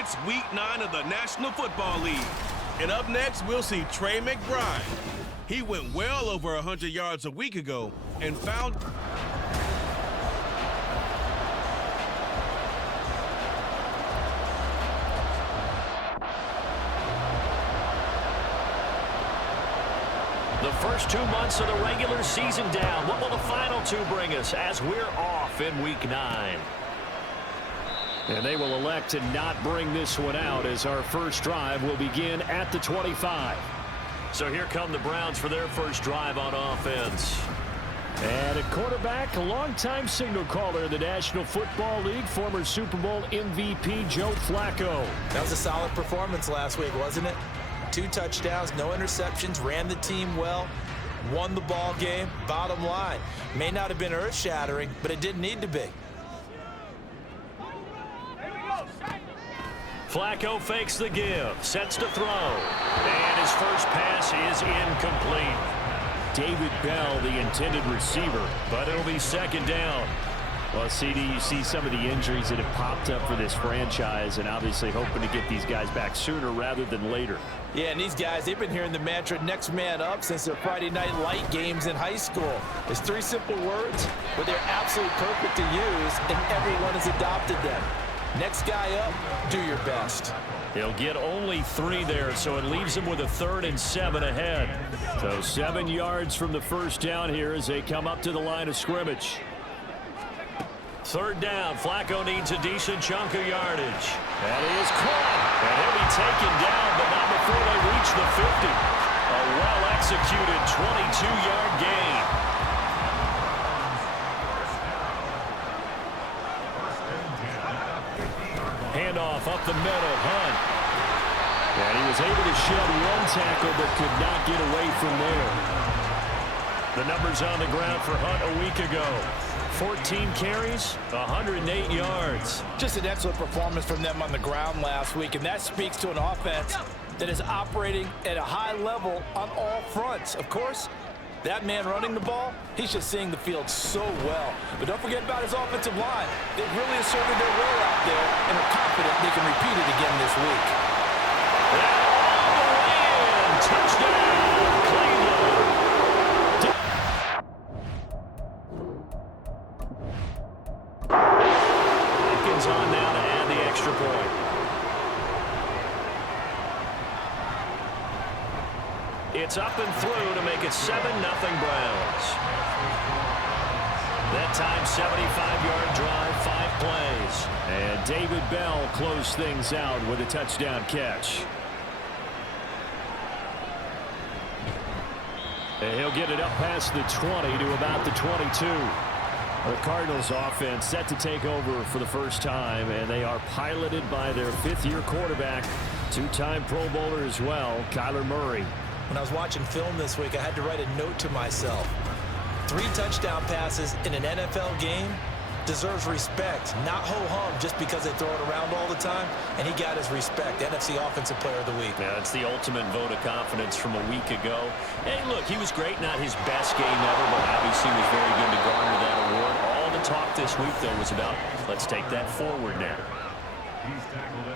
It's Week 9 of the National Football League. And up next, we'll see Trey McBride. He went well over 100 yards a week ago and found... The first 2 months of the regular season down. What will the final 2 bring us as we're off in Week 9? And they will elect to not bring this one out as our first drive will begin at the 25. So here come the Browns for their first drive on offense. And at quarterback, a longtime signal caller in the National Football League, former Super Bowl MVP Joe Flacco. That was a solid performance last week, wasn't it? 2 touchdowns, no interceptions, ran the team well, won the ball game. Bottom line, may not have been earth-shattering, but it didn't need to be. Flacco fakes the give, sets to throw, and his first pass is incomplete. David Bell, the intended receiver, but it'll be second down. Well, CD, you see some of the injuries that have popped up for this franchise and obviously hoping to get these guys back sooner rather than later. Yeah, and these guys, they've been hearing the mantra next man up since their Friday night light games in high school. It's 3 simple words, but they're absolutely perfect to use, and everyone has adopted them. Next guy up, do your best. He'll get only 3 there, so it leaves him with a 3rd and 7 ahead. So 7 yards from the first down here as they come up to the line of scrimmage. 3rd down, Flacco needs a decent chunk of yardage. That is caught, and he'll be taken down, but not before they reach the 50. A well-executed 22-yard gain. Handoff up the middle, Hunt. And he was able to shed 1 tackle but could not get away from there. The numbers on the ground for Hunt a week ago. 14 carries, 108 yards. Just an excellent performance from them on the ground last week, and that speaks to an offense that is operating at a high level on all fronts. Of course, that man running the ball, he's just seeing the field so well. But don't forget about his offensive line. They've really asserted their will out there and are confident they can repeat it again this week. And all the way in, touchdown, Cleveland. Hopkins on now to add the extra point. It's up and through to make it 7-0 Browns. That time, 75-yard drive, 5 plays. And David Bell closed things out with a touchdown catch. And he'll get it up past the 20 to about the 22. The Cardinals offense set to take over for the first time, and they are piloted by their 5th-year quarterback, 2-time Pro Bowler as well, Kyler Murray. When I was watching film this week, I had to write a note to myself. 3 touchdown passes in an NFL game deserves respect, not ho-hum just because they throw it around all the time, and he got his respect. NFC Offensive Player of the Week. Yeah, it's the ultimate vote of confidence from a week ago. Hey, look, he was great, not his best game ever, but obviously was very good to garner that award. All the talk this week, though, was about let's take that forward now.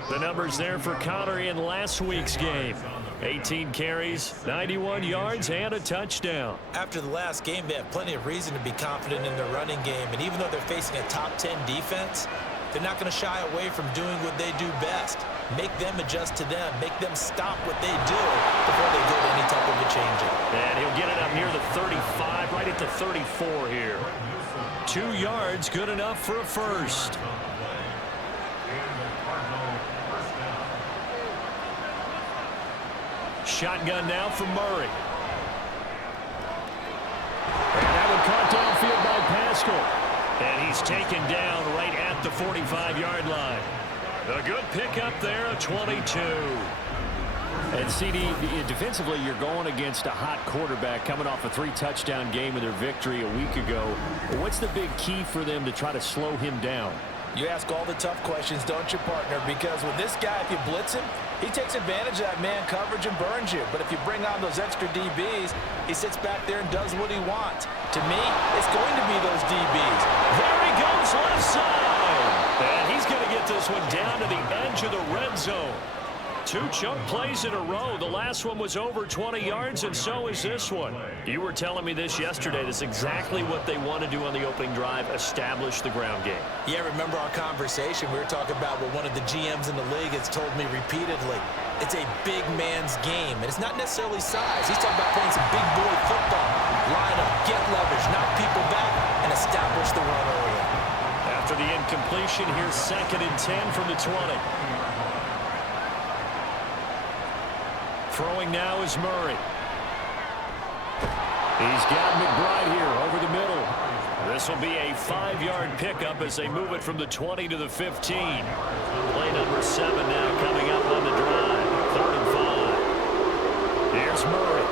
The numbers there for Connery in last week's game. 18 carries, 91 yards, and a touchdown. After the last game, they have plenty of reason to be confident in their running game. And even though they're facing a top 10 defense, they're not going to shy away from doing what they do best. Make them adjust to them. Make them stop what they do before they go to any type of a change-up. And he'll get it up near the 35, right at the 34 here. 2 yards, good enough for a first. Shotgun now for Murray. And that one caught downfield by Pascal. And he's taken down right at the 45-yard line. A good pickup there, a 22. And CD, defensively, you're going against a hot quarterback coming off a 3-touchdown game in their victory a week ago. What's the big key for them to try to slow him down? You ask all the tough questions, don't you, partner? Because with this guy, if you blitz him, he takes advantage of that man coverage and burns you. But if you bring on those extra DBs, he sits back there and does what he wants. To me, it's going to be those DBs. There he goes, left side. And he's going to get this one down to the edge of the red end zone. 2 chunk plays in a row. The last one was over 20 yards, and so is this one. You were telling me this yesterday. That's exactly what they want to do on the opening drive, establish the ground game. Yeah, remember our conversation? We were talking about what one of the GMs in the league has told me repeatedly. It's a big man's game, and it's not necessarily size. He's talking about playing some big boy football. Line up, get leverage, knock people back, and establish the run early. After the incompletion, here's 2nd and 10 from the 20. Throwing now is Murray. He's got McBride here over the middle. This will be a 5-yard pickup as they move it from the 20 to the 15. Play number 7 now coming up on the drive. 3rd and 5. Here's Murray.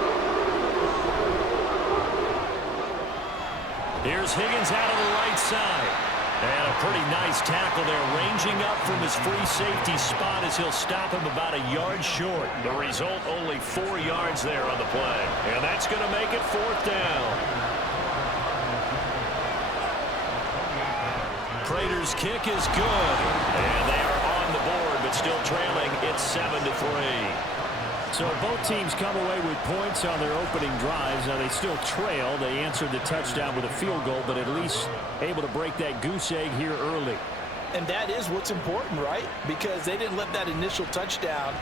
Here's Higgins out of the right side. And a pretty nice tackle there, ranging up from his free safety spot as he'll stop him about a yard short. The result, only 4 yards there on the play. And that's going to make it 4th down. Prater's kick is good. And they are on the board, but still trailing. It's 7-3. So both teams come away with points on their opening drives. Now they still trail. They answered the touchdown with a field goal, but at least able to break that goose egg here early. And that is what's important, right? Because they didn't let that initial touchdown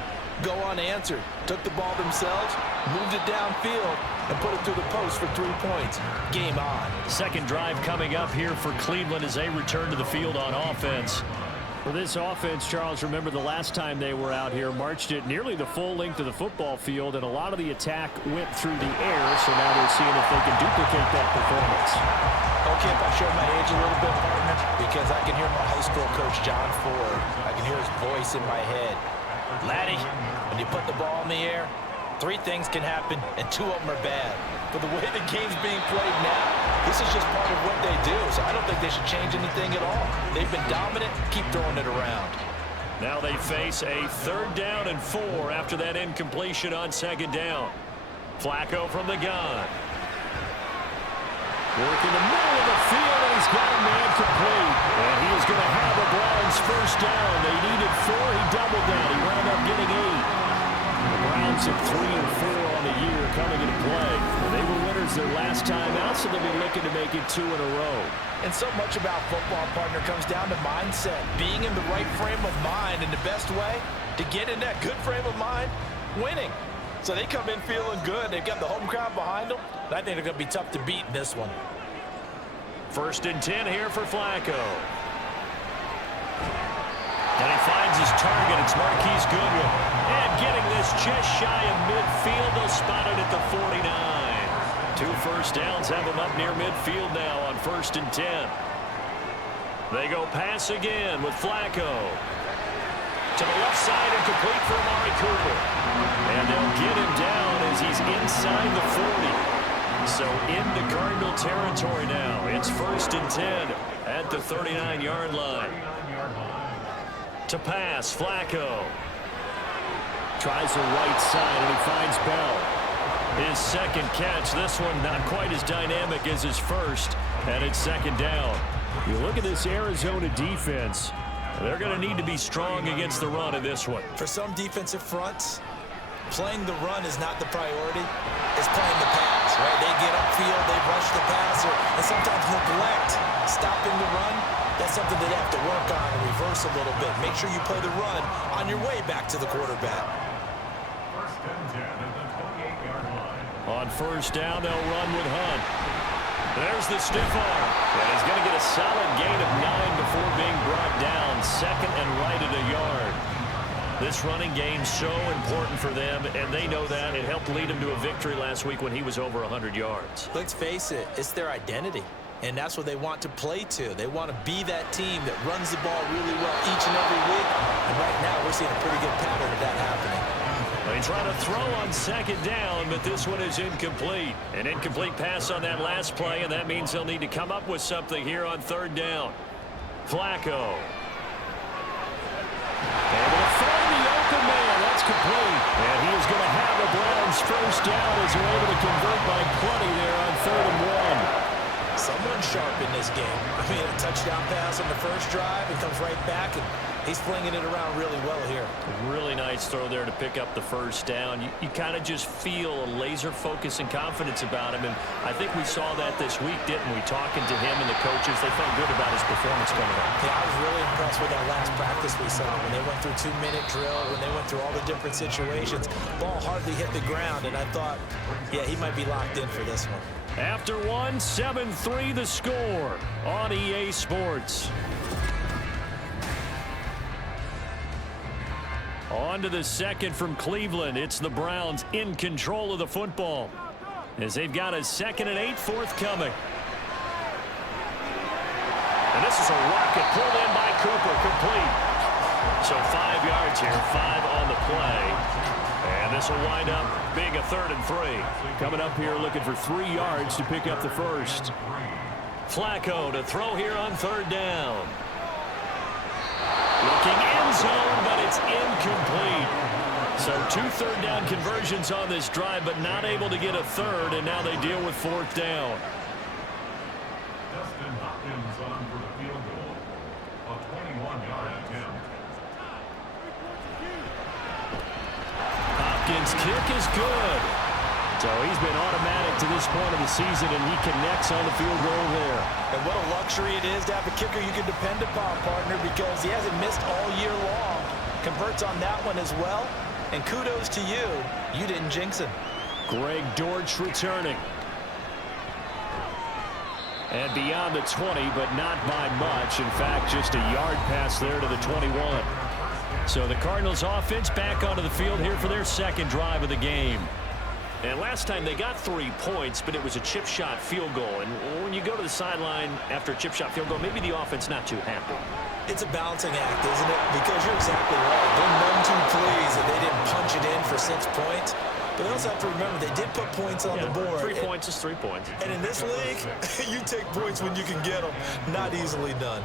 go unanswered. Took the ball themselves, moved it downfield, and put it through the post for 3 points. Game on. 2nd drive coming up here for Cleveland as they return to the field on offense. For this offense, Charles, remember the last time they were out here, marched it nearly the full length of the football field, and a lot of the attack went through the air, so now they're seeing if they can duplicate that performance. Okay, if I show my age a little bit, partner, because I can hear my high school coach, John Ford. I can hear his voice in my head. Laddie, when you put the ball in the air, 3 things can happen, and 2 of them are bad. But the way the game's being played now, this is just part of what they do. So I don't think they should change anything at all. They've been dominant. Keep throwing it around. Now they face a 3rd down and 4 after that incompletion on 2nd down. Flacco from the gun. Working the middle of the field, and he's got a man complete. And he is going to have the Browns 1st down. They needed 4. He doubled down. He wound up getting 8. The Browns have 3 and 4 on the year coming into play. They were winners their last time out, so they'll be looking to make it 2 in a row. And so much about football, partner, comes down to mindset. Being in the right frame of mind, and the best way to get in that good frame of mind, winning. So they come in feeling good. They've got the home crowd behind them. I think they're going to be tough to beat in this one. 1st and 10 here for Flacco. And he finds his target. It's Marquise Goodwin. And getting this just shy of midfield. They'll spot it at the 49. 2 first downs have him up near midfield now on 1st and 10. They go pass again with Flacco. To the left side and complete for Amari Cooper. And they'll get him down as he's inside the 40. So into Cardinal territory now. It's 1st and 10 at the 39-yard line. To pass, Flacco. Tries the right side, and he finds Bell. His 2nd catch. This one not quite as dynamic as his first, and it's 2nd down. You look at this Arizona defense. They're going to need to be strong against the run in this one. For some defensive fronts, playing the run is not the priority. It's playing the pass, right? They get upfield, they rush the passer, and sometimes neglect stopping the run. That's something they have to work on and reverse a little bit. Make sure you play the run on your way back to the quarterback. On 1st down, they'll run with Hunt. There's the stiff arm. And he's going to get a solid gain of 9 before being brought down. 2nd and right at a yard. This running game's so important for them, and they know that. It helped lead them to a victory last week when he was over 100 yards. Let's face it, it's their identity. And that's what they want to play to. They want to be that team that runs the ball really well each and every week. And right now, we're seeing a pretty good pattern of that happening. They try to throw on 2nd down, but this one is incomplete. An incomplete pass on that last play, and that means they'll need to come up with something here on 3rd down. Flacco. Able to find the open man. That's complete. And he is going to have the Browns 1st down as they're able to convert by plenty there on 3rd and 1. Someone sharp in this game. I mean, a touchdown pass on the first drive. It comes right back, and he's flinging it around really well here. Really nice throw there to pick up the first down. You kind of just feel a laser focus and confidence about him, and I think we saw that this week, didn't we? Talking to him and the coaches, they felt good about his performance coming up. Yeah, I was really impressed with that last practice we saw when they went through 2-minute drill, when they went through all the different situations. Ball hardly hit the ground, and I thought, yeah, he might be locked in for this one. After one, 7-3 the score on EA Sports. On to the second from Cleveland. It's the Browns in control of the football as they've got a 2nd and 8 forthcoming. And this is a rocket pulled in by Cooper, complete. So 5 yards here, 5 on the play. And this will wind up being a 3rd and 3. Coming up here looking for 3 yards to pick up the first. Flacco to throw here on 3rd down. Looking end zone, but it's incomplete. So 2 third-down conversions on this drive, but not able to get a 3rd, and now they deal with 4th down. Hopkins' kick is good. So he's been automatic to this point of the season, and he connects on the field goal there. And what a luxury it is to have a kicker you can depend upon, partner, because he hasn't missed all year long. Converts on that one as well. And kudos to you. You didn't jinx him. Greg Dortch returning. And beyond the 20, but not by much. In fact, just a yard pass there to the 21. So the Cardinals offense back onto the field here for their 2nd drive of the game. And last time they got 3 points, but it was a chip shot field goal. And when you go to the sideline after a chip shot field goal, maybe the offense not too happy. It's a balancing act, isn't it? Because you're exactly right. They're none too pleased that they didn't punch it in for 6 points. But they also have to remember they did put points on the board. 3 points is 3 points. And in this league, you take points when you can get them. Not easily done.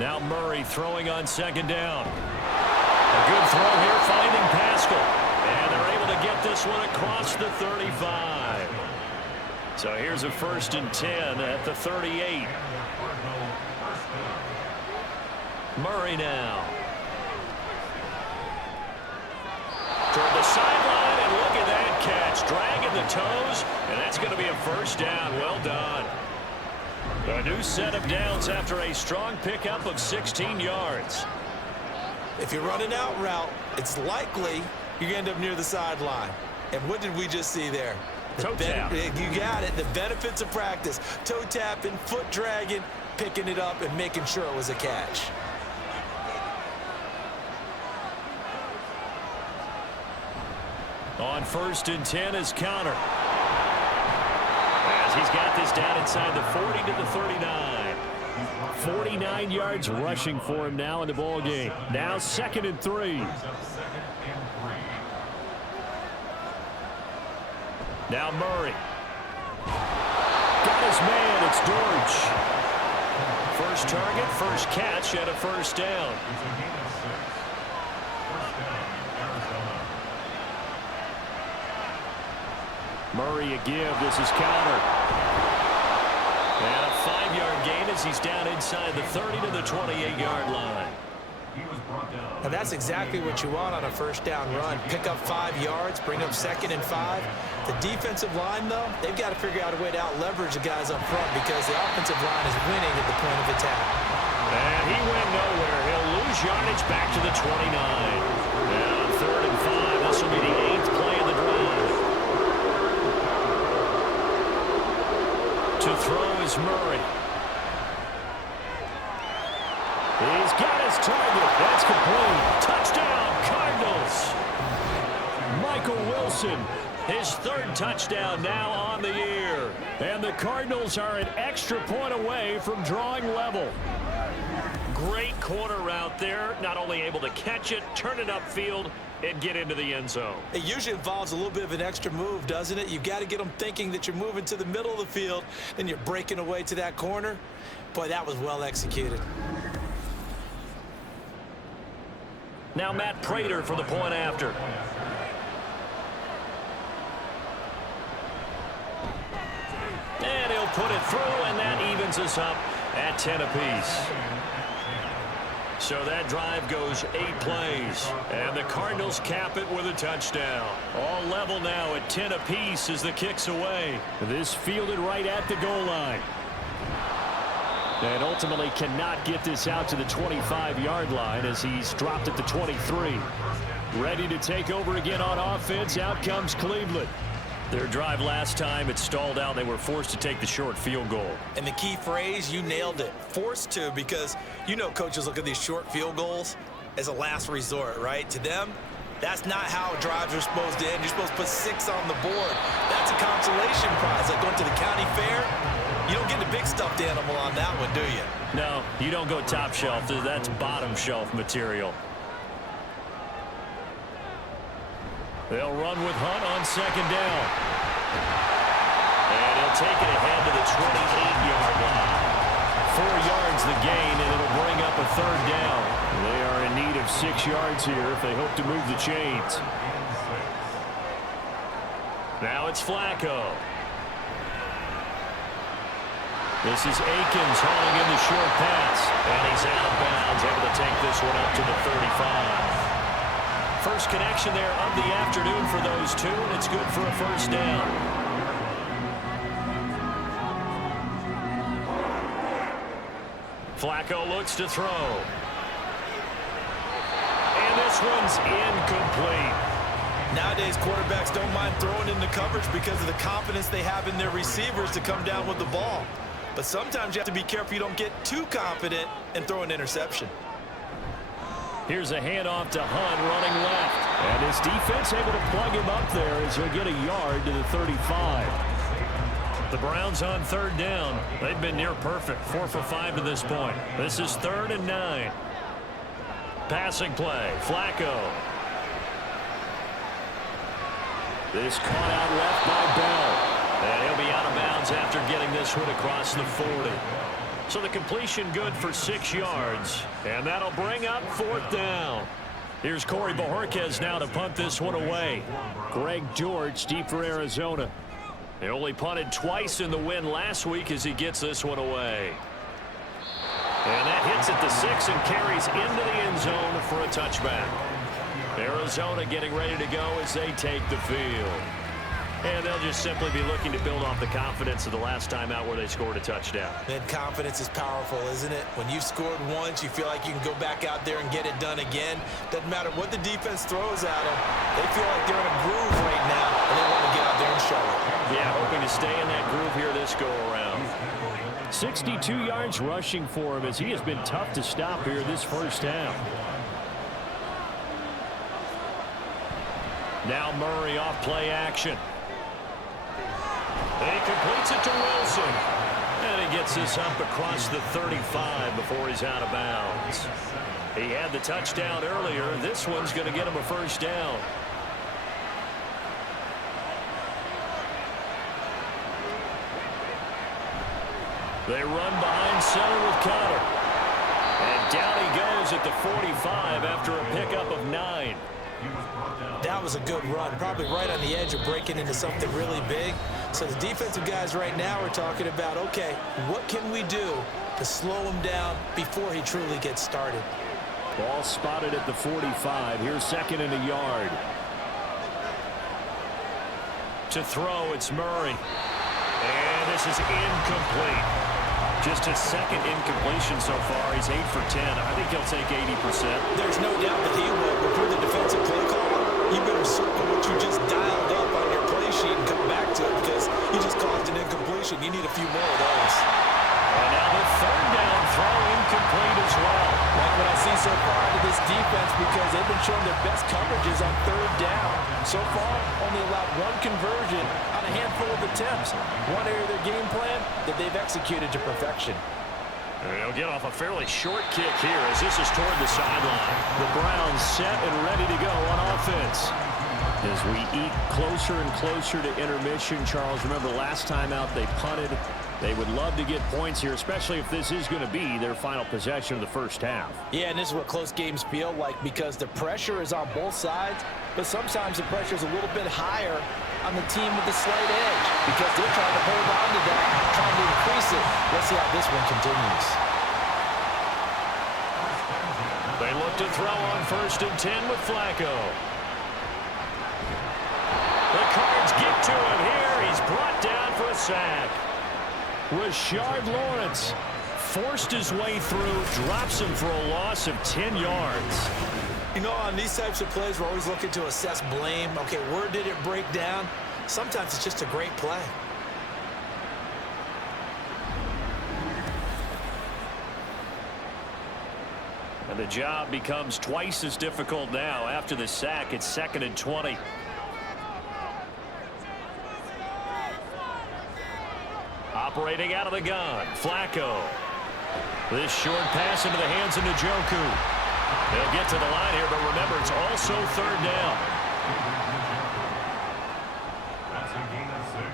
Now Murray throwing on 2nd down. A good throw here finding Pascal. And they're able to get this one across the 35. So here's a 1st and 10 at the 38. Murray now. Toward the sideline, and look at that catch. Dragging the toes, and that's going to be a 1st down. Well done. A new set of downs after a strong pickup of 16 yards. If you're running out route, it's likely you're going to end up near the sideline. And what did we just see there? Toe tap. You got it. The benefits of practice. Toe tapping, foot dragging, picking it up, and making sure it was a catch. On 1st and 10 is Counter. As he's got this down inside the 40 to the 39. 49 yards rushing for him now in the ball game. Now 2nd and 3. Now Murray. Got his man. It's Dortch. First target, first catch, and a 1st down. Murray a give. This is Counter. And a 5-yard gain as he's down inside the 30 to the 28-yard line. And that's exactly what you want on a 1st down run. Pick up 5 yards, bring up 2nd and 5. The defensive line, though, they've got to figure out a way to out-leverage the guys up front because the offensive line is winning at the point of attack. And he went nowhere. He'll lose yardage back to the 29. And on 3rd and 5, this will be the 8th play of the drive. To throw is Murray. He's got his target. That's complete. Touchdown, Cardinals. Michael Wilson. His 3rd touchdown now on the year. And the Cardinals are an extra point away from drawing level. Great corner route there. Not only able to catch it, turn it upfield, and get into the end zone. It usually involves a little bit of an extra move, doesn't it? You've got to get them thinking that you're moving to the middle of the field, then you're breaking away to that corner. Boy, that was well executed. Now Matt Prater for the point after. And he'll put it through, and that evens us up at 10 apiece. So that drive goes 8 plays, and the Cardinals cap it with a touchdown. All level now at 10 apiece as the kick's away. This fielded right at the goal line. And ultimately cannot get this out to the 25-yard line as he's dropped at the 23. Ready to take over again on offense. Out comes Cleveland. Their drive last time, it stalled out. They were forced to take the short field goal. And the key phrase, you nailed it. Forced to, because you know coaches look at these short field goals as a last resort, right? To them, that's not how drives are supposed to end. You're supposed to put 6 on the board. That's a consolation prize. Like going to the county fair, you don't get the big stuffed animal on that one, do you? No, you don't go top shelf. That's bottom shelf material. They'll run with Hunt on second down. And he'll take it ahead to the 28-yard line. 4 yards the gain, and it'll bring up a third down. They are in need of 6 yards here if they hope to move the chains. Now it's Flacco. This is Akins hauling in the short pass. And he's out of bounds, able to take this one up to the 35. First connection there of the afternoon for those two, and it's good for a first down. Flacco looks to throw. And this one's incomplete. Nowadays, quarterbacks don't mind throwing into coverage because of the confidence they have in their receivers to come down with the ball. But sometimes you have to be careful you don't get too confident and throw an interception. Here's a handoff to Hunt running left. And his defense able to plug him up there as he'll get a yard to the 35. The Browns on third down. They've been near perfect. 4 for 5 to this point. This is 3rd and 9. Passing play. Flacco. This caught out left by Bell. And he'll be out of bounds after getting this one across the 40. So the completion good for 6 yards. And that'll bring up 4th down. Here's Corey Bojorquez now to punt this one away. Greg George deep for Arizona. He only punted twice in the win last week as he gets this one away. And that hits at the 6 and carries into the end zone for a touchback. Arizona getting ready to go as they take the field. And they'll just simply be looking to build off the confidence of the last time out where they scored a touchdown. Man, confidence is powerful, isn't it? When you've scored once, you feel like you can go back out there and get it done again. Doesn't matter what the defense throws at them. They feel like they're in a groove right now, and they want to get out there and show it. Yeah, hoping to stay in that groove here this go-around. 62 yards rushing for him as he has been tough to stop here this first half. Now Murray off play action. And he completes it to Wilson. And he gets this up across the 35 before he's out of bounds. He had the touchdown earlier. This one's going to get him a first down. They run behind center with Connor. And down he goes at the 45 after a pickup of 9. That was a good run, probably right on the edge of breaking into something really big. So the defensive guys right now are talking about, okay, what can we do to slow him down before he truly gets started? Ball spotted at the 45. Here's 2nd and a yard. To throw, it's Murray. And this is incomplete. Just his 2nd incompletion so far. He's 8 for 10. I think he'll take 80%. There's no doubt that he will. But for the defensive play caller, you better circle what you just dialed up on your play sheet and come back to it because you just caused an incompletion. You need a few more of those. And now the 3rd down throw incomplete as well. Like what I see so far out of this defense because they've been showing their best coverages on 3rd down. So far, only allowed 1 conversion on a handful of attempts. One area of their game plan that they've executed to perfection. And they'll get off a fairly short kick here as this is toward the sideline. The Browns set and ready to go on offense. As we eat closer and closer to intermission, Charles, remember last time out they punted. They would love to get points here, especially if this is going to be their final possession of the first half. Yeah, and this is what close games feel like because the pressure is on both sides, but sometimes the pressure is a little bit higher on the team with the slight edge because they're trying to hold on to that, trying to increase it. Let's see how this one continues. They look to throw on 1st and 10 with Flacco. The Cards get to him here. He's brought down for a sack. Rashard Lawrence forced his way through, drops him for a loss of 10 yards. You know, on these types of plays, we're always looking to assess blame. Okay, where did it break down? Sometimes it's just a great play. And the job becomes twice as difficult now. After the sack, it's 2nd and 20. Operating out of the gun, Flacco. This short pass into the hands of Njoku. They'll get to the line here, but remember, it's also 3rd down. That's a gain of 6.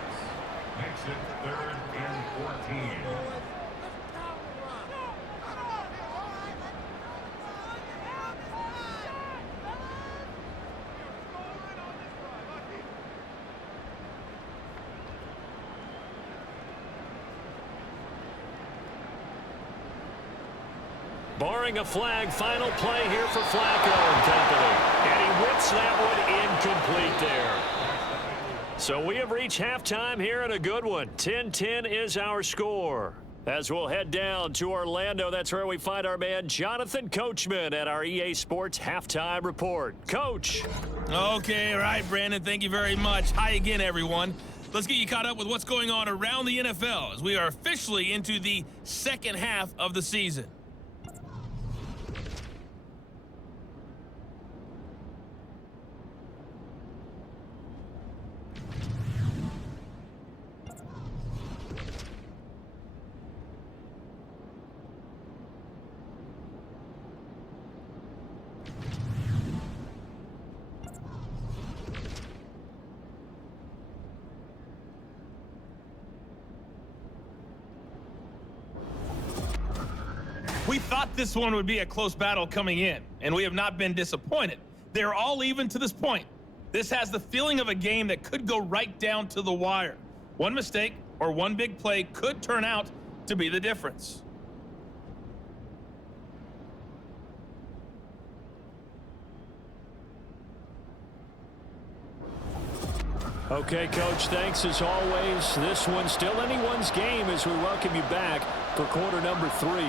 Makes it 3rd and 14. Barring a flag, final play here for Flacco and company. And he whips that one incomplete there. So we have reached halftime here in a good one. 10-10 is our score. As we'll head down to Orlando, that's where we find our man Jonathan Coachman at our EA Sports Halftime Report. Coach. Okay, all right, Brandon, thank you very much. Hi again, everyone. Let's get you caught up with what's going on around the NFL as we are officially into the second half of the season. We thought this one would be a close battle coming in, and we have not been disappointed. They're all even to this point. This has the feeling of a game that could go right down to the wire. One mistake or one big play could turn out to be the difference. Okay, Coach, thanks as always. This one's still anyone's game as we welcome you back for quarter number 3.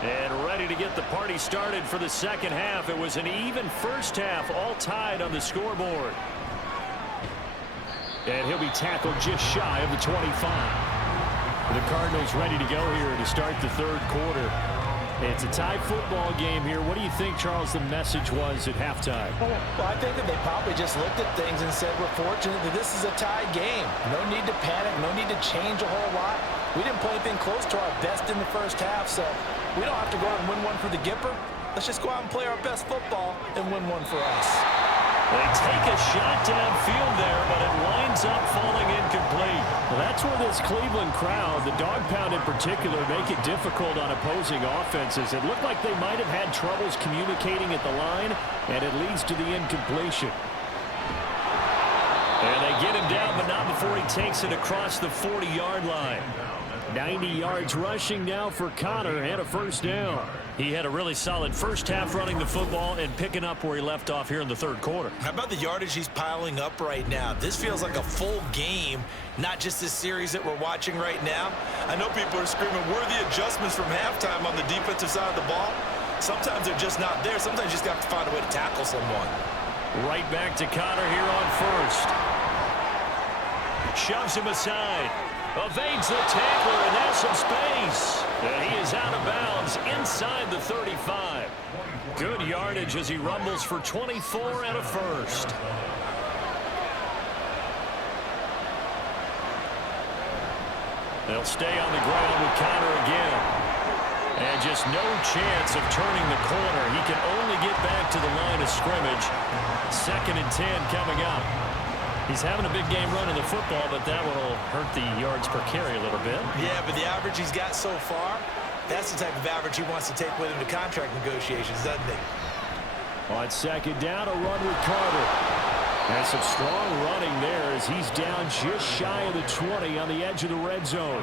And ready to get the party started for the second half. It was an even first half, all tied on the scoreboard. And he'll be tackled just shy of the 25. The Cardinals ready to go here to start the third quarter. It's a tie football game here. What do you think, Charles, the message was at halftime? Well, I think that they probably just looked at things and said, we're fortunate that this is a tie game. No need to panic, no need to change a whole lot. We didn't play anything close to our best in the first half, so we don't have to go out and win one for the Gipper. Let's just go out and play our best football and win one for us. They take a shot downfield there, but it winds up falling incomplete. Well, that's where this Cleveland crowd, the dog pound in particular, make it difficult on opposing offenses. It looked like they might have had troubles communicating at the line, and it leads to the incompletion. And they get him down, but not before he takes it across the 40-yard line. 90 yards rushing now for Connor and a first down. He had a really solid first half running the football and picking up where he left off here in the third quarter. How about the yardage he's piling up right now? This feels like a full game, not just this series that we're watching right now. I know people are screaming, where are the adjustments from halftime on the defensive side of the ball? Sometimes they're just not there. Sometimes you just got to find a way to tackle someone. Right back to Connor here on first. Shoves him aside. Evades the tackler, and has some space. And he is out of bounds inside the 35. Good yardage as he rumbles for 24 and a first. They'll stay on the ground with Connor again. And just no chance of turning the corner. He can only get back to the line of scrimmage. 2nd and 10 coming up. He's having a big game running the football, but that will hurt the yards per carry a little bit. Yeah, but the average he's got so far, that's the type of average he wants to take with him to contract negotiations, doesn't he? On 2nd down, a run with Carter. And some strong running there as he's down just shy of the 20 on the edge of the red zone.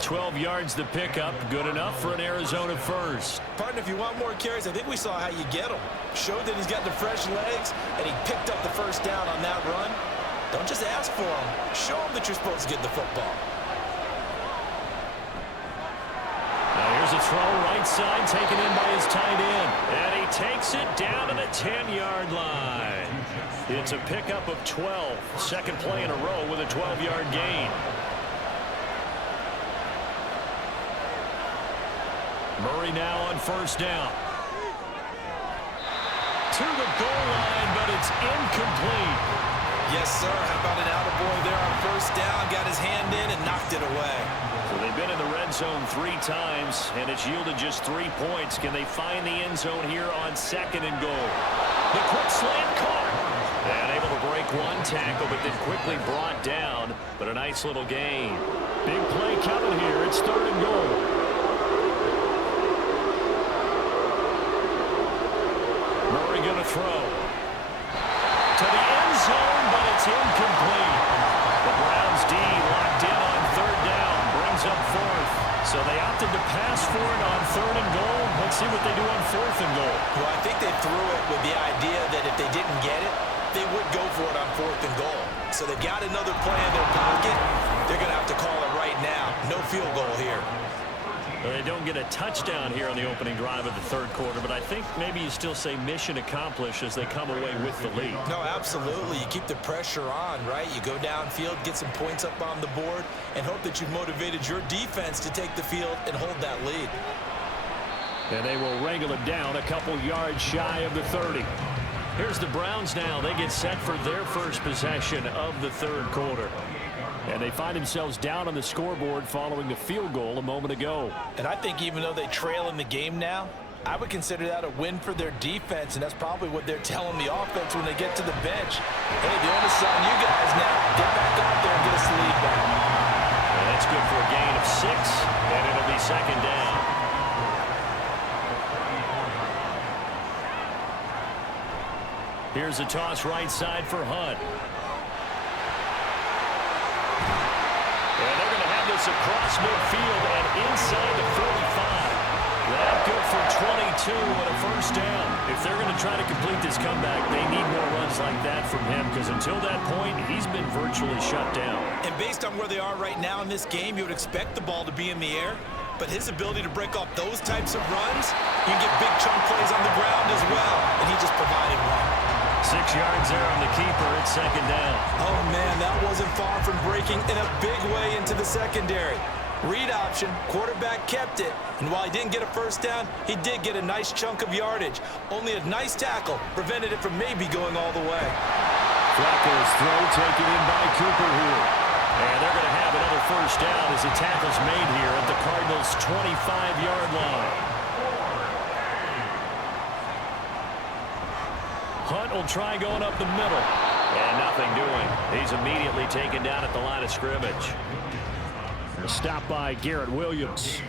12 yards to pick up. Good enough for an Arizona first. Partner, if you want more carries, I think we saw how you get them. Showed that he's got the fresh legs, and he picked up the first down on that run. Don't just ask for him. Show him that you're supposed to get the football. Now here's a throw right side taken in by his tight end. And he takes it down to the 10-yard line. It's a pickup of 12. Second play in a row with a 12-yard gain. Murray now on first down. To the goal line, but it's incomplete. Yes, sir. How about an attaboy there on first down? Got his hand in and knocked it away. So they've been in the red zone 3 times, and it's yielded just 3 points. Can they find the end zone here on second and goal? The quick slant caught. And able to break one tackle, but then quickly brought down. But a nice little gain. Big play coming here. It's third and goal. Murray going to throw. To the end zone, but it's incomplete. The Browns D locked in on third down. Brings up fourth. So they opted to pass for it on third and goal. Let's see what they do on fourth and goal. Well, I think they threw it with the idea that if they didn't get it, they would go for it on fourth and goal. So they've got another play in their pocket. They're going to have to call it right now. No field goal here. Well, they don't get a touchdown here on the opening drive of the third quarter, but I think maybe you still say mission accomplished as they come away with the lead. No, absolutely. You keep the pressure on, right? You go downfield, get some points up on the board, and hope that you've motivated your defense to take the field and hold that lead. And they will wrangle it down a couple yards shy of the 30. Here's the Browns now. They get set for their first possession of the third quarter. And they find themselves down on the scoreboard following the field goal a moment ago. And I think even though they trail in the game now, I would consider that a win for their defense, and that's probably what they're telling the offense when they get to the bench. Hey, the onus is on you guys now. Get back out there and get us the lead back. And that's good for a gain of 6, and it'll be second down. Here's a toss right side for Hunt. And they're going to have this across midfield and inside the 45. That good for 22 and a first down. If they're going to try to complete this comeback, they need more runs like that from him, because until that point, he's been virtually shut down. And based on where they are right now in this game, you would expect the ball to be in the air. But his ability to break off those types of runs, you can get big chunk plays on the ground as well. And he just provided one. 6 yards there on the keeper. It's second down. Oh, man, that wasn't far from breaking in a big way into the secondary. Read option, quarterback kept it. And while he didn't get a first down, he did get a nice chunk of yardage. Only a nice tackle prevented it from maybe going all the way. Flacco's throw taken in by Cooper here. And they're going to have another first down as the tackle's made here at the Cardinals' 25-yard line. Hunt will try going up the middle. And nothing doing. He's immediately taken down at the line of scrimmage. A stop by Garrett Williams.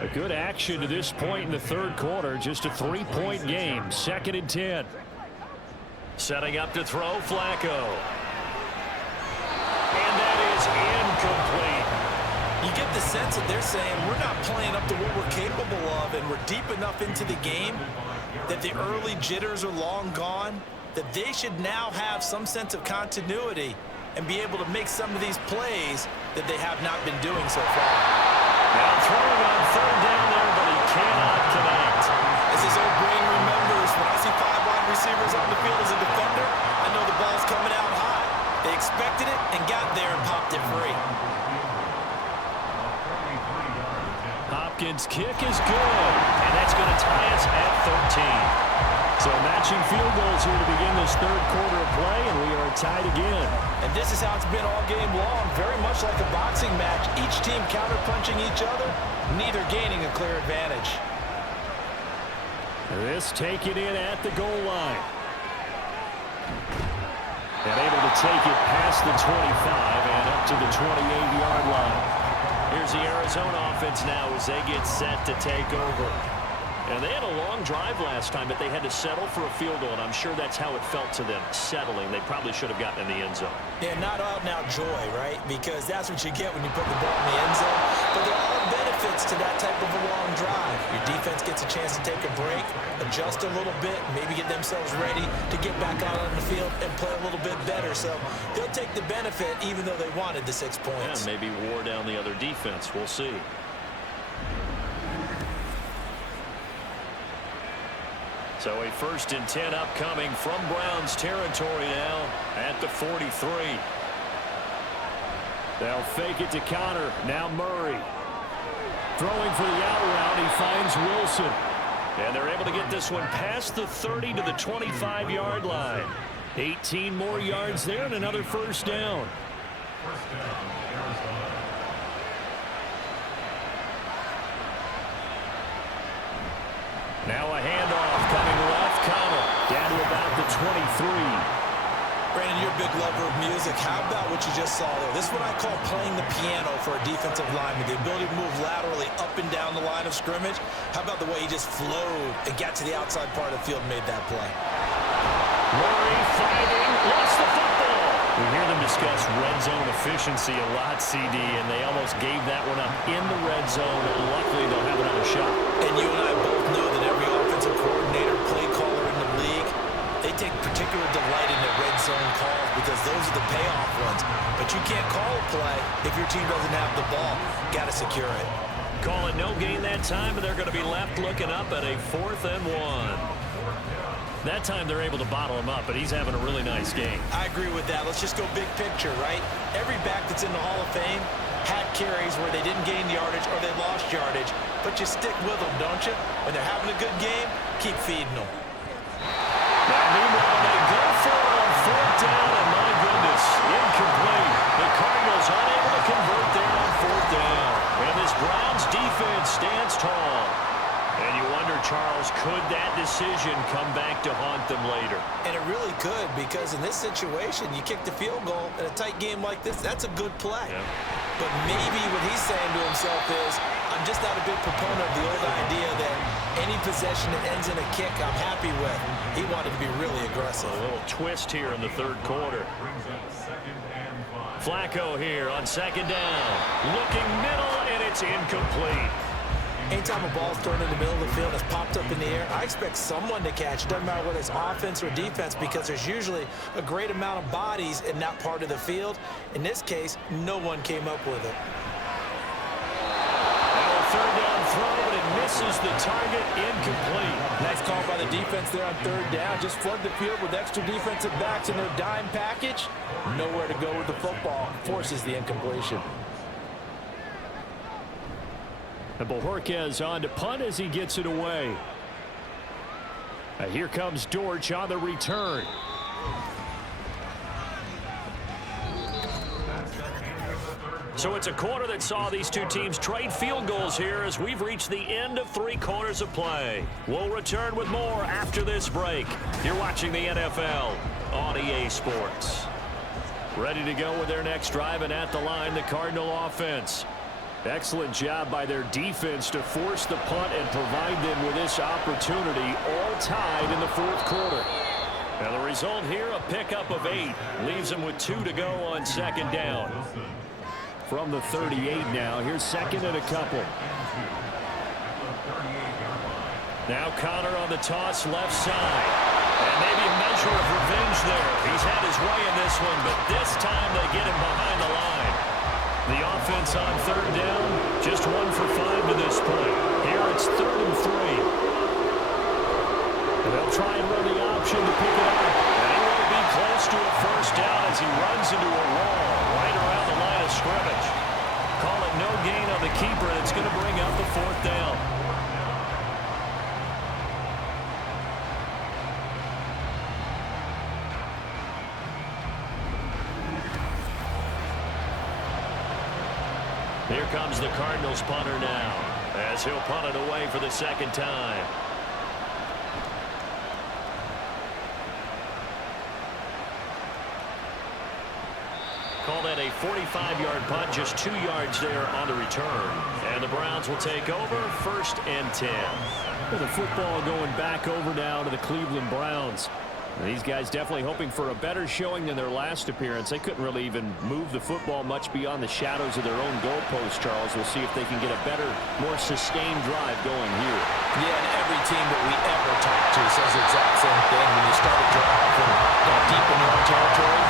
A good action to this point in the third quarter. Just a 3-point game. Second and 10. Setting up to throw, Flacco. And that is incomplete. You get the sense that they're saying we're not playing up to what we're capable of, and we're deep enough into the game that the early jitters are long gone, that they should now have some sense of continuity and be able to make some of these plays that they have not been doing so far. Now throwing on third down there, but he cannot connect. As his old brain remembers, when I see 5 wide receivers on the field as a defender, I know the ball's coming out high. They expected it and got there and popped it free. Hopkins' kick is good, and that's going to tie us at 13. So matching field goals here to begin this third quarter of play, and we are tied again. And this is how it's been all game long, very much like a boxing match. Each team counter-punching each other, neither gaining a clear advantage. This taken in at the goal line. And able to take it past the 25 and up to the 28-yard line. Here's the Arizona offense now as they get set to take over. And they had a long drive last time, but they had to settle for a field goal, and I'm sure that's how it felt to them, settling. They probably should have gotten in the end zone. Yeah, not out-and-out joy, right? Because that's what you get when you put the ball in the end zone. But there are benefits to that type of a long drive. Your defense gets a chance to take a break, adjust a little bit, maybe get themselves ready to get back out on the field and play a little bit better. So they'll take the benefit even though they wanted the 6 points. Yeah, maybe wore down the other defense. We'll see. So a 1st and 10 upcoming from Browns territory now at the 43. They'll fake it to Connor. Now Murray. Throwing for the out route. He finds Wilson. And they're able to get this one past the 30 to the 25-yard line. 18 more yards there and another first down. First down, Arizona. Now a handoff coming left. Connor down to about the 23. Brandon, you're a big lover of music. How about what you just saw there? This is what I call playing the piano for a defensive lineman. The ability to move laterally up and down the line of scrimmage. How about the way he just flowed and got to the outside part of the field and made that play? Murray fighting. Lost the football. We hear them discuss red zone efficiency a lot, CD, and they almost gave that one up in the red zone. Luckily, they'll have another shot. And you and I both know that every offensive coordinator, play caller in the league, they take particular delight in the red zone calls because those are the payoff ones. But you can't call a play if your team doesn't have the ball. Got to secure it. Call it no gain that time, and they're going to be left looking up at a 4th and 1. That time they're able to bottle him up, but he's having a really nice game. I agree with that. Let's just go big picture, right? Every back that's in the Hall of Fame had carries where they didn't gain yardage or they lost yardage, but you stick with them, don't you? When they're having a good game, keep feeding them. Now, meanwhile, they go for it on 4th down, and my goodness, incomplete. The Cardinals unable to convert there on 4th down. And this Browns defense stands tall. And you wonder, Charles, could that decision come back to haunt them later? And it really could, because in this situation, you kick the field goal in a tight game like this, that's a good play. Yeah. But maybe what he's saying to himself is, I'm just not a big proponent of the old idea that any possession that ends in a kick I'm happy with. He wanted to be really aggressive. A little twist here in the 3rd quarter. Brings up 2nd and 5. Flacco here on 2nd down. Looking middle, and it's incomplete. Anytime a ball's thrown in the middle of the field, it's popped up in the air, I expect someone to catch it. Doesn't matter whether it's offense or defense, because there's usually a great amount of bodies in that part of the field. In this case, no one came up with it. Now a 3rd down throw, but it misses the target, incomplete. Nice call by the defense there on 3rd down. Just flood the field with extra defensive backs in their dime package. Nowhere to go with the football. Forces the incompletion. And Bojorquez on to punt as he gets it away. Here comes Dortch on the return. So it's a quarter that saw these two teams trade field goals here as we've reached the end of 3 quarters of play. We'll return with more after this break. You're watching the NFL on EA Sports. Ready to go with their next drive, and at the line, the Cardinal offense. Excellent job by their defense to force the punt and provide them with this opportunity, all tied in the 4th quarter. Now the result here, a pickup of 8. Leaves them with 2 to go on 2nd down. From the 38 now, here's 2nd and a couple. Now Connor on the toss left side. And maybe a measure of revenge there. He's had his way in this one, but this time they get him behind the line. The offense on 3rd down, just 1 for 5 to this point. Here it's 3rd and 3. And they'll try and run the option to pick it up. And he will be close to a first down as he runs into a wall right around the line of scrimmage. Call it no gain on the keeper, and it's going to bring up the 4th down. Here comes the Cardinals punter now, as he'll punt it away for the 2nd time. Call that and a 45-yard punt, just 2 yards there on the return. And the Browns will take over, 1st and 10. Well, the football going back over now to the Cleveland Browns. And these guys definitely hoping for a better showing than their last appearance. They couldn't really even move the football much beyond the shadows of their own goalpost, Charles. We'll see if they can get a better, more sustained drive going here. Yeah, and every team that we ever talk to says the exact same thing. When you start a drive from deep in your own territory,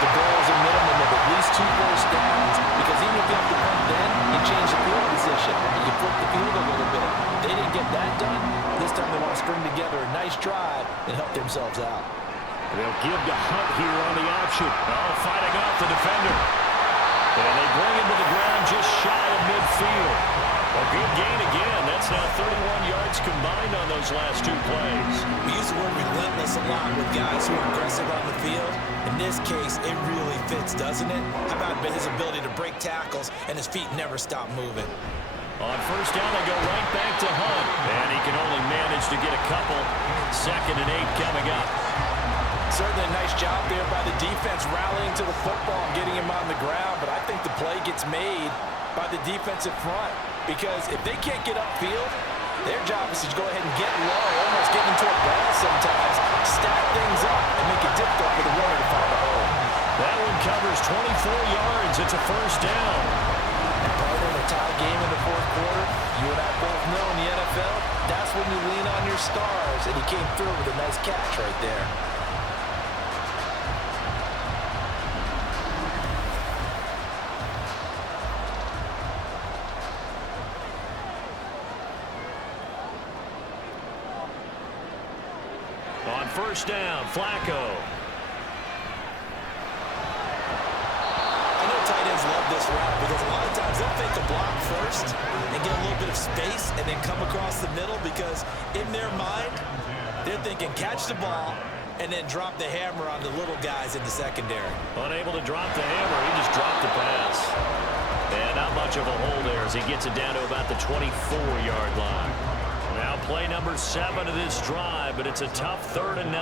the goal is a minimum of at least 2 first downs, because even if you have to punt then, you change the field position. You can flip the field a little bit. They didn't get that done. This time they want to string together a nice drive and help themselves out. They'll give to Hunt here on the option. Oh, fighting off the defender. And they bring him to the ground just shy of midfield. A good gain again. That's now 31 yards combined on those last 2 plays. We use the word relentless a lot with guys who are aggressive on the field. In this case, it really fits, doesn't it? How about his ability to break tackles and his feet never stop moving? On 1st down, they go right back to Hunt. And he can only manage to get a couple. 2nd and 8 coming up. Certainly a nice job there by the defense rallying to the football and getting him on the ground, but I think the play gets made by the defensive front, because if they can't get upfield, their job is to go ahead and get low, almost get into a ball sometimes, stack things up, and make it difficult for the runner to find a hole. That one covers 24 yards. It's a 1st down. And partner, in a tie game in the 4th quarter, you and I both know in the NFL, that's when you lean on your stars, and he came through with a nice catch right there. On 1st down, Flacco. I know tight ends love this route because a lot of times they'll fake a block first and get a little bit of space and then come across the middle, because in their mind, they're thinking catch the ball and then drop the hammer on the little guys in the secondary. Unable to drop the hammer, he just dropped the pass. And not much of a hole there as he gets it down to about the 24-yard line. Now play number 7 of this drive, but it's a tough 3rd and 9.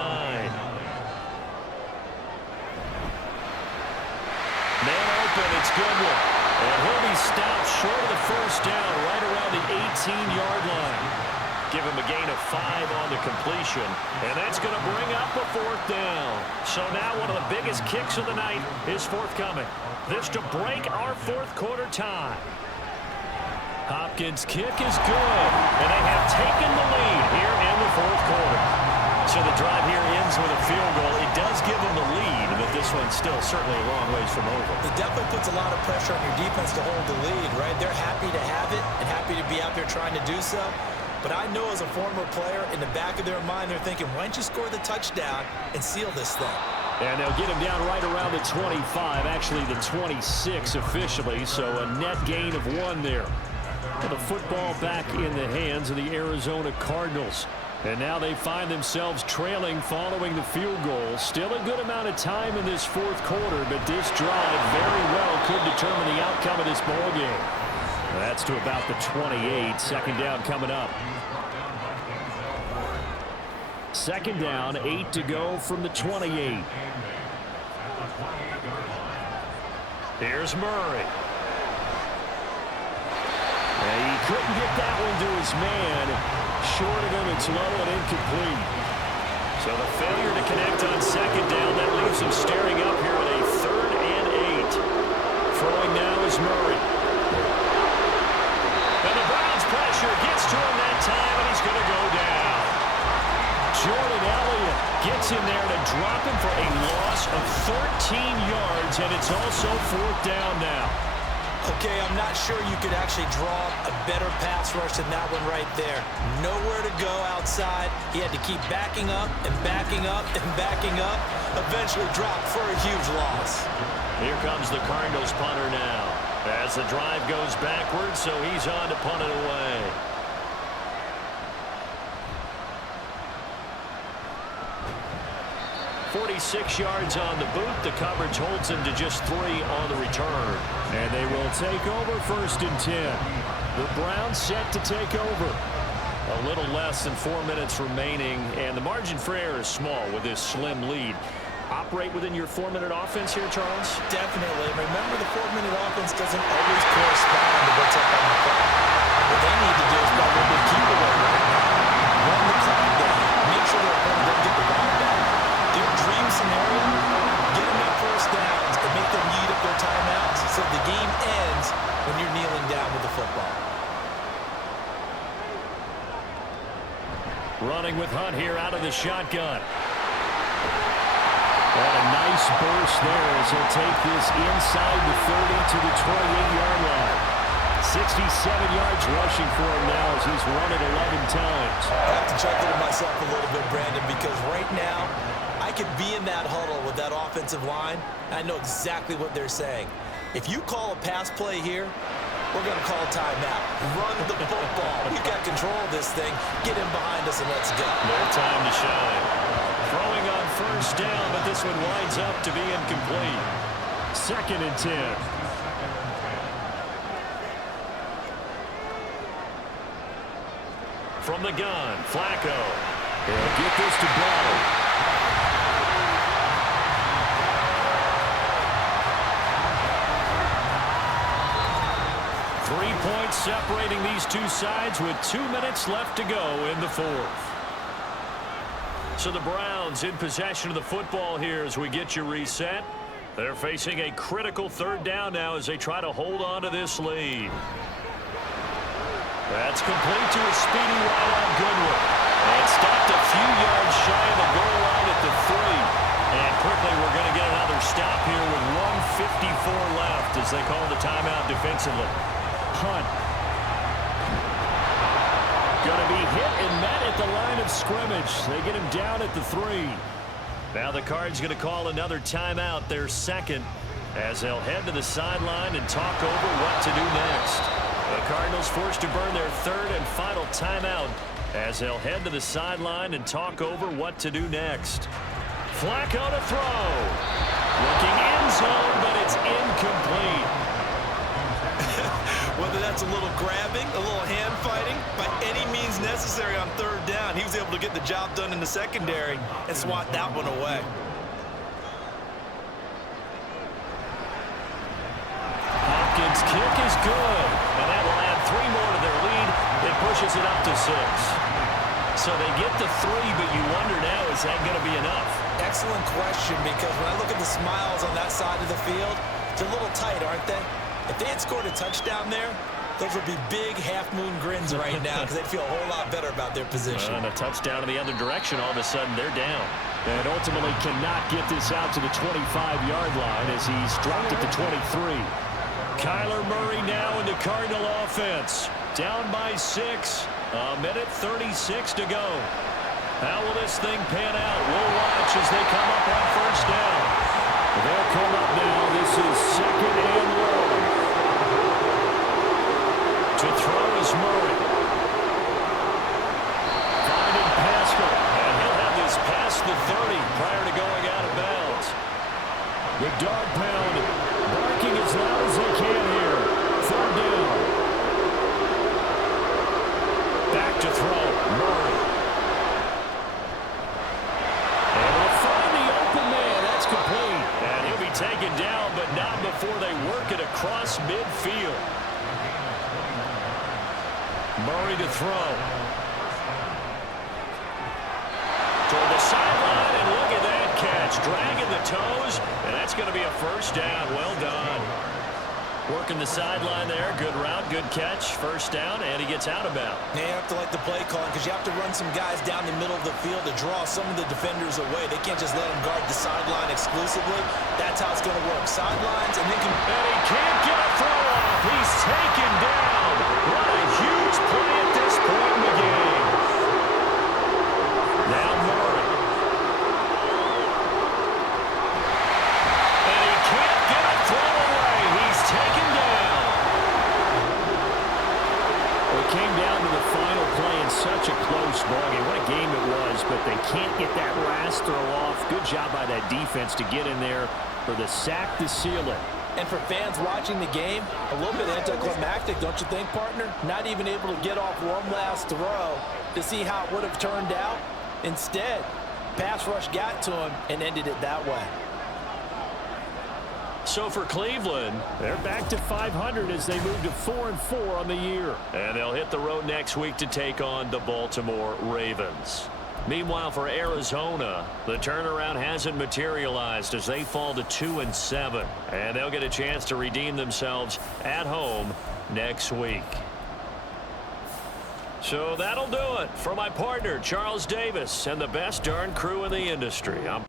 Man open, it's Goodwin. And he'll be stopped short of the 1st down, right around the 18-yard line. Give him a gain of 5 on the completion, and that's going to bring up a 4th down. So now one of the biggest kicks of the night is forthcoming. This to break our 4th quarter tie. Hopkins' kick is good, and they have taken the lead here in the 4th quarter. So the drive here ends with a field goal. It does give them the lead, but this one's still certainly a long ways from over. It definitely puts a lot of pressure on your defense to hold the lead, right? They're happy to have it and happy to be out there trying to do so. But I know as a former player, in the back of their mind, they're thinking, why don't you score the touchdown and seal this thing? And they'll get him down right around the 25, actually the 26 officially, so a net gain of 1 there. And the football back in the hands of the Arizona Cardinals. And now they find themselves trailing following the field goal. Still a good amount of time in this 4th quarter, but this drive very well could determine the outcome of this ball game. That's to about the 28. 2nd down coming up. 2nd down, 8 to go from the 28. Here's Murray. And he couldn't get that one to his man. Short of him, it's low and incomplete. So the failure to connect on 2nd down, that leaves him staring up here at a 3rd and 8. Throwing now is Murray. And the Browns pressure gets to him that time, and he's going to go down. Jordan Elliott gets in there to drop him for a loss of 13 yards, and it's also 4th down now. Okay, I'm not sure you could actually draw a better pass rush than that one right there. Nowhere to go outside. He had to keep backing up and backing up and backing up. Eventually dropped for a huge loss. Here comes the Cardinals punter now. As the drive goes backwards, so he's on to punt it away. 46 yards on the boot. The coverage holds him to just 3 on the return. And they will take over 1st and 10. The Browns set to take over. A little less than 4 minutes remaining, and the margin for error is small with this slim lead. operate within your 4-minute offense here, Charles? Definitely. Remember, the 4-minute offense doesn't always correspond to what's up on the clock. What they need to do is probably keep away right now. Run the clock down. Make sure their opponent doesn't get the ball back. Their dream scenario, get them at first downs and make them eat up their timeouts so the game ends when you're kneeling down with the football. Running with Hunt here out of the shotgun. And a nice burst there as he'll take this inside the 30 to the 28-yard line. 67 yards rushing for him now as he's run it 11 times. I have to chuckle to myself a little bit, Brandon, because right now I could be in that huddle with that offensive line, and I know exactly what they're saying. If you call a pass play here, we're going to call a timeout. Run the football. We've got control of this thing. Get in behind us and let's go. No time to shine. Throwing on first down, but this one winds up to be incomplete. 2nd and 10. From the gun, Flacco. He'll get this to Bell. 3 points separating these two sides with 2 minutes left to go in the 4th. So the Browns in possession of the football here as we get you reset. They're facing a critical 3rd down now as they try to hold on to this lead. That's complete to a speedy wide on Goodwin. And stopped a few yards shy of the goal line at the 3. And quickly we're going to get another stop here with 1:54 left as they call the timeout defensively. Hunt. Going to be hit and met at the line of scrimmage. They get him down at the 3. Now the Cards going to call another timeout, their 2nd, as they'll head to the sideline and talk over what to do next. The Cardinals forced to burn their 3rd and final timeout as they'll head to the sideline and talk over what to do next. Flacco to throw. Looking end zone, but it's incomplete. Whether that's a little grabbing, a little hand fighting, by any means necessary on 3rd down, he was able to get the job done in the secondary and swat that one away. Hopkins' kick is good, and that will add 3 more to their lead. It pushes it up to 6. So they get the 3, but you wonder now, is that going to be enough? Excellent question, because when I look at the smiles on that side of the field, they're a little tight, aren't they? If they had scored a touchdown there, those would be big half-moon grins right now because they'd feel a whole lot better about their position. And a touchdown in the other direction, all of a sudden they're down. And ultimately cannot get this out to the 25-yard line as he's dropped at the 23. Kyler Murray now in the Cardinal offense. Down by 6. 1:36 to go. How will this thing pan out? We'll watch as they come up on first down. They'll come up now. This is 2nd and 1. To throw is Murray. Finding Pascal. And he'll have this past the 30 prior to going out of bounds. The dog pound barking as loud as they can here. 3rd down. Back to throw. Murray. And we'll find the open man. That's complete. And he'll be taken down, but not before they work it across midfield. Murray to throw. Toward the sideline, and look at that catch. Dragging the toes, and that's going to be a first down. Well done. Working the sideline there. Good route, good catch. First down, and he gets out of bounds. Yeah, you have to like the play calling because you have to run some guys down the middle of the field to draw some of the defenders away. They can't just let them guard the sideline exclusively. That's how it's going to work. Sidelines, and then And he can't get a throw off. He's taken down. What a huge play at this point in the game. Now Murray. And he can't get a throw away. He's taken down. Well, it came down to the final play in such a close ballgame. What a game it was, but they can't get that last throw off. Good job by that defense to get in there for the sack to seal it. And for fans watching the game, a little bit anticlimactic, don't you think, partner? Not even able to get off one last throw to see how it would have turned out. Instead, pass rush got to him and ended it that way. So for Cleveland, They're back to 500 as they move to 4-4 on the year. and they'll hit the road next week to take on the Baltimore Ravens. Meanwhile, for Arizona, the turnaround hasn't materialized as they fall to 2-7, and they'll get a chance to redeem themselves at home next week. So that'll do it for my partner, Charles Davis, and the best darn crew in the industry. I'm